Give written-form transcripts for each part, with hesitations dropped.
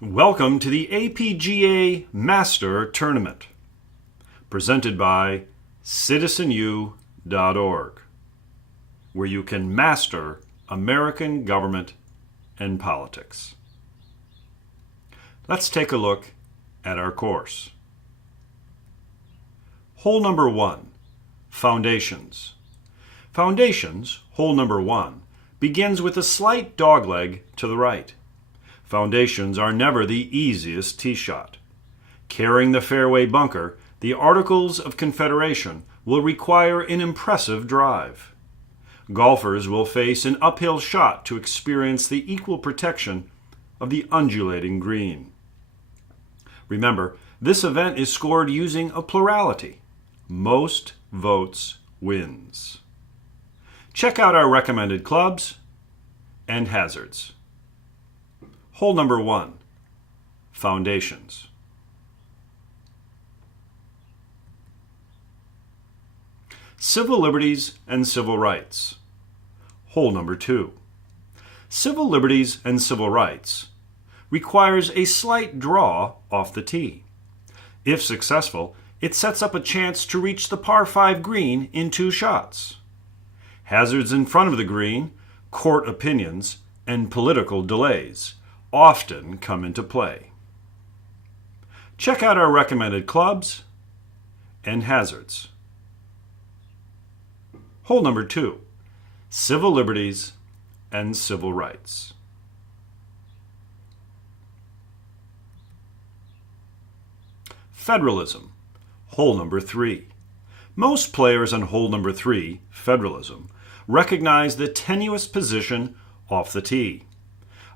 Welcome to the APGA Master Tournament, presented by citizenu.org, where you can master American government and politics. Let's take a look at our course. Hole number 1, Foundations. Foundations, hole number 1, begins with a slight dogleg to the right. Foundations are never the easiest tee shot. Carrying the fairway bunker, the Articles of Confederation will require an impressive drive. Golfers will face an uphill shot to experience the equal protection of the undulating green. Remember, this event is scored using a plurality. Most votes wins. Check out our recommended clubs and hazards. Hole number 1, Foundations. Civil liberties and civil rights. Hole number 2. Civil liberties and civil rights requires a slight draw off the tee. If successful, it sets up a chance to reach the par 5 green in 2 shots. Hazards in front of the green, court opinions, and political delays often come into play. Check out our recommended clubs and hazards. Hole number 2, Civil liberties and civil rights. Federalism, hole number 3. Most players on hole number 3, federalism, recognize the tenuous position off the tee.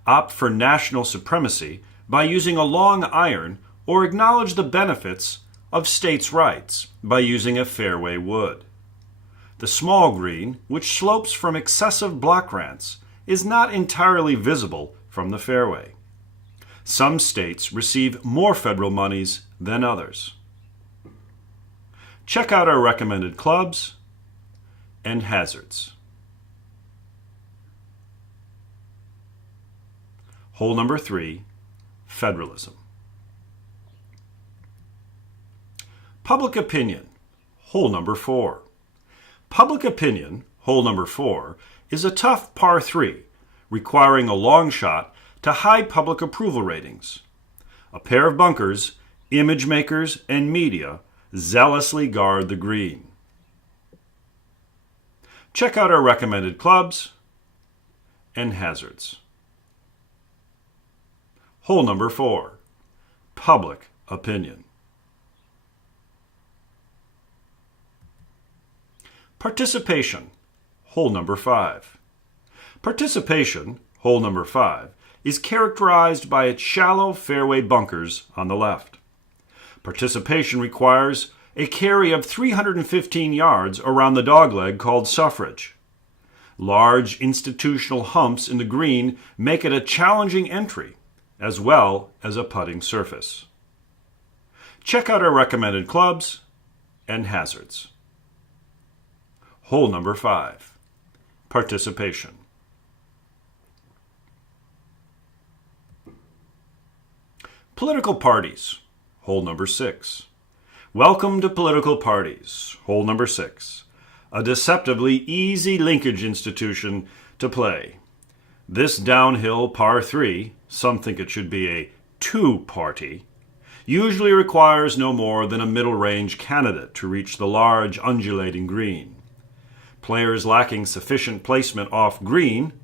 Opt for national supremacy by using a long iron, or acknowledge the benefits of states' rights by using a fairway wood. The small green, which slopes from excessive block grants, is not entirely visible from the fairway. Some states receive more federal monies than others. Check out our recommended clubs and hazards. Hole number 3, Federalism. Public opinion, hole number 4. Public opinion, hole number 4, is a tough par 3, requiring a long shot to high public approval ratings. A pair of bunkers, image makers, and media zealously guard the green. Check out our recommended clubs and hazards. Hole number 4, Public opinion. Participation, hole number 5. Participation, hole number 5, is characterized by its shallow fairway bunkers on the left. Participation requires a carry of 315 yards around the dogleg called suffrage. Large institutional humps in the green make it a challenging entry, as well as a putting surface. Check out our recommended clubs and hazards. Hole number 5, Participation. Political parties, hole number 6. Welcome to political parties, hole number 6. A deceptively easy linkage institution to play. This downhill par 3, some think it should be a 2-party, usually requires no more than a middle-range candidate to reach the large undulating green. Players lacking sufficient placement off green,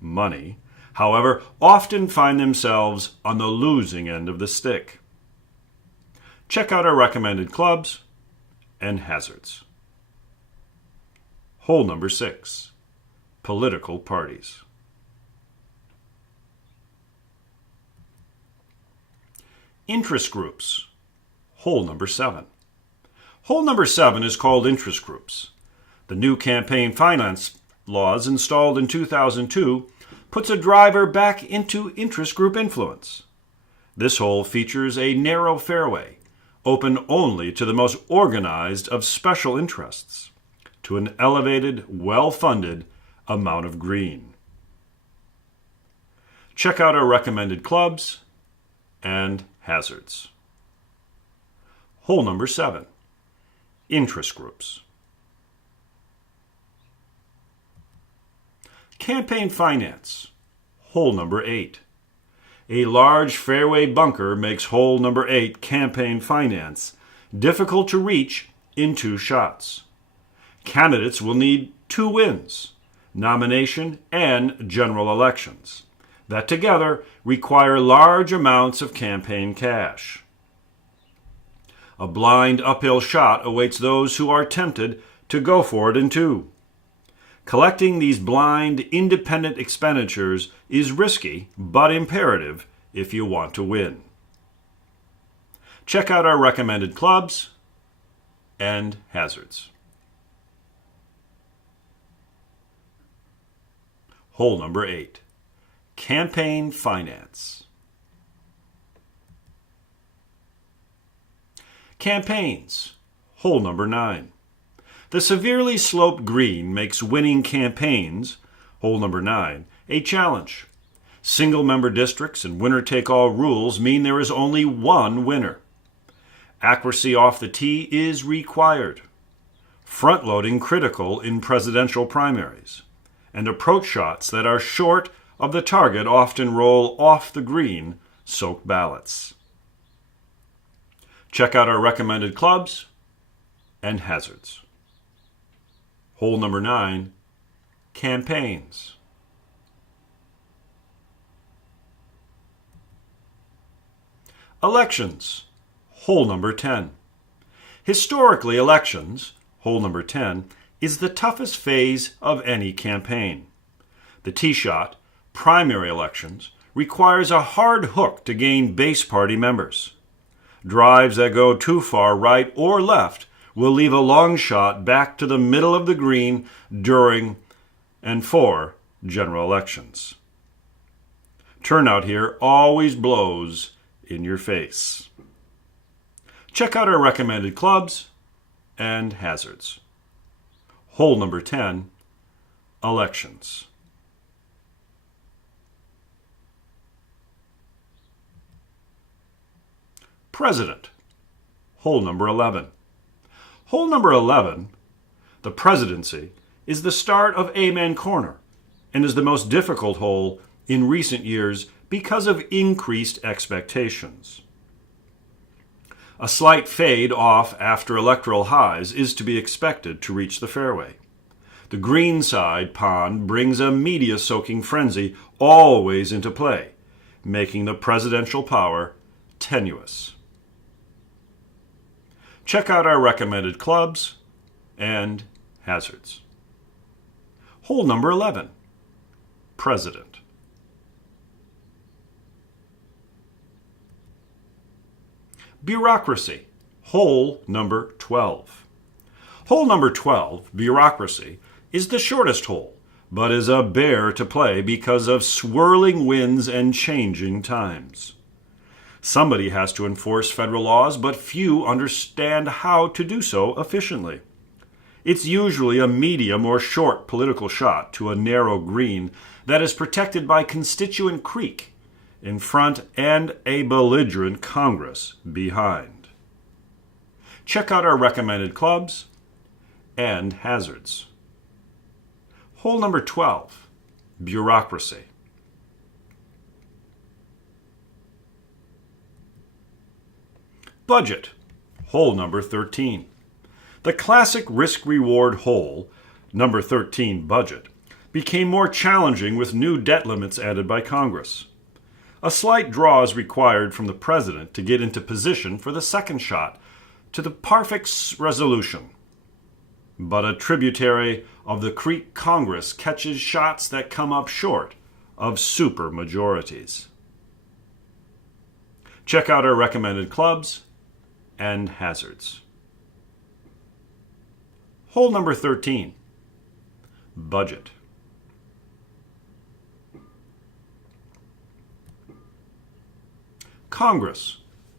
money, however, often find themselves on the losing end of the stick. Check out our recommended clubs and hazards. Hole number 6, Political parties. Interest groups, hole number 7. Hole number 7 is called interest groups. The new campaign finance laws installed in 2002 puts a driver back into interest group influence. This hole features a narrow fairway, open only to the most organized of special interests, to an elevated, well-funded amount of green. Check out our recommended clubs and hazards. Hole number 7, interest groups. Campaign finance. Hole number 8. A large fairway bunker makes hole number 8, campaign finance, difficult to reach in 2 shots. Candidates will need 2 wins, nomination and general elections, that together require large amounts of campaign cash. A blind uphill shot awaits those who are tempted to go for it in 2. Collecting these blind, independent expenditures is risky but imperative if you want to win. Check out our recommended clubs and hazards. Hole number 8, campaign finance. Campaigns. Hole number 9. The severely sloped green makes winning campaigns, hole number 9, a challenge. Single-member districts and winner-take-all rules mean there is only one winner. Accuracy off the tee is required. Front-loading critical in presidential primaries. And approach shots that are short of the target often roll off the green, soaked ballots. Check out our recommended clubs and hazards. Hole number 9, campaigns. Elections. Hole number 10. Historically, elections, hole number 10, is the toughest phase of any campaign. The tee shot, primary elections, requires a hard hook to gain base party members. Drives that go too far right or left will leave a long shot back to the middle of the green during and for general elections. Turnout here always blows in your face. Check out our recommended clubs and hazards. Hole number 10, elections. President. Hole number 11. Hole number 11, the presidency, is the start of Amen Corner and is the most difficult hole in recent years because of increased expectations. A slight fade off after electoral highs is to be expected to reach the fairway. The greenside pond brings a media-soaking frenzy always into play, making the presidential power tenuous. Check out our recommended clubs and hazards. Hole number 11, President. Bureaucracy. Hole number 12. Hole number 12, Bureaucracy, is the shortest hole, but is a bear to play because of swirling winds and changing times. Somebody has to enforce federal laws, but few understand how to do so efficiently. It's usually a medium or short political shot to a narrow green that is protected by constituent creek in front and a belligerent Congress behind. Check out our recommended clubs and hazards. Hole number 12, Bureaucracy. Budget. Hole number 13. The classic risk-reward hole, number 13, Budget, became more challenging with new debt limits added by Congress. A slight draw is required from the president to get into position for the second shot to the perfect resolution. But a tributary of the Creek Congress catches shots that come up short of super majorities. Check out our recommended clubs and hazards. Hole number 13, Budget. Congress.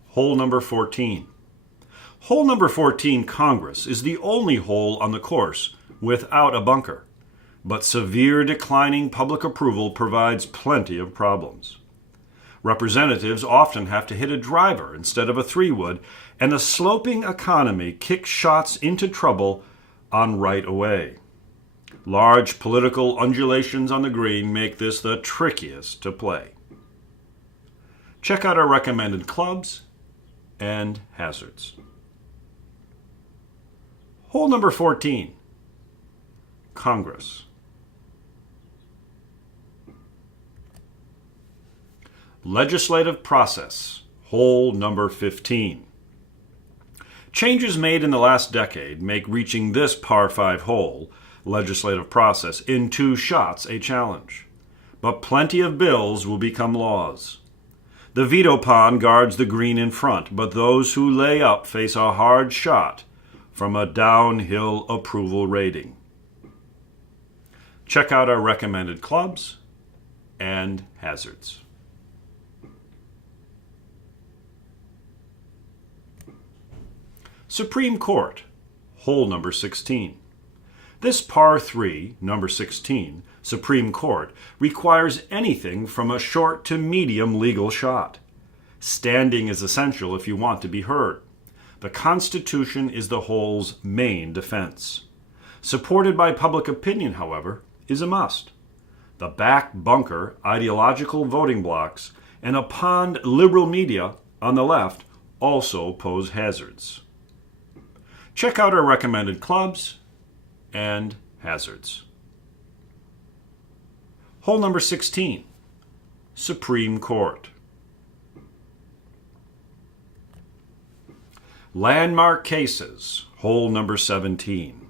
Hole number 14. Hole number 14, Congress, is the only hole on the course without a bunker, but severe declining public approval provides plenty of problems. Representatives often have to hit a driver instead of a three-wood, and the sloping economy kicks shots into trouble on right-of-way. Large political undulations on the green make this the trickiest to play. Check out our recommended clubs and hazards. Hole number 14, Congress. Legislative process, hole number 15. Changes made in the last decade make reaching this par 5 hole, legislative process, in 2 shots a challenge. But plenty of bills will become laws. The veto pond guards the green in front, but those who lay up face a hard shot from a downhill approval rating. Check out our recommended clubs and hazards. Supreme Court, hole number 16. This par 3, number 16, Supreme Court requires anything from a short to medium legal shot. Standing is essential if you want to be heard. The Constitution is the hole's main defense. Supported by public opinion, however, is a must. The back bunker, ideological voting blocks, and a pond liberal media on the left also pose hazards. Check out our recommended clubs and hazards. Hole number 16, Supreme Court. Landmark cases, hole number 17.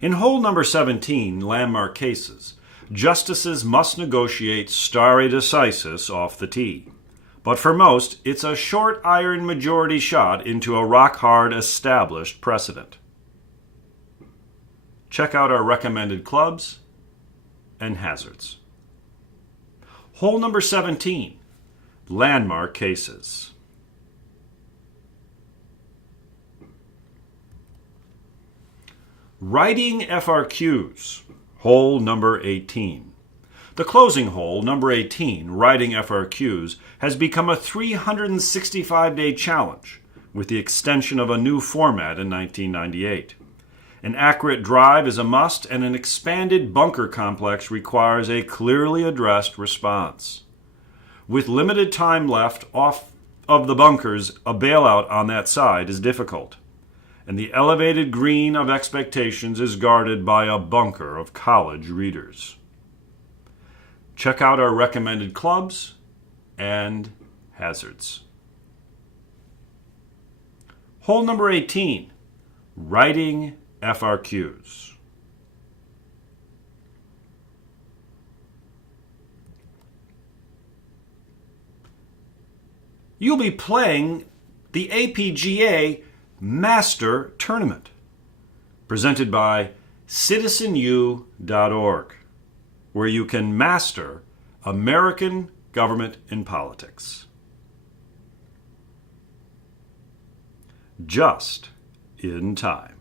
In hole number 17, landmark cases, justices must negotiate stare decisis off the tee. But for most, it's a short iron majority shot into a rock-hard established precedent. Check out our recommended clubs and hazards. Hole number 17, landmark cases. Writing FRQs, hole number 18. The closing hole, number 18, writing FRQs, has become a 365-day challenge with the extension of a new format in 1998. An accurate drive is a must, and an expanded bunker complex requires a clearly addressed response. With limited time left off of the bunkers, a bailout on that side is difficult, and the elevated green of expectations is guarded by a bunker of college readers. Check out our recommended clubs and hazards. Hole number 18, writing FRQs. You'll be playing the APGA Master Tournament, presented by citizenu.org, where you can master American government and politics. Just in time.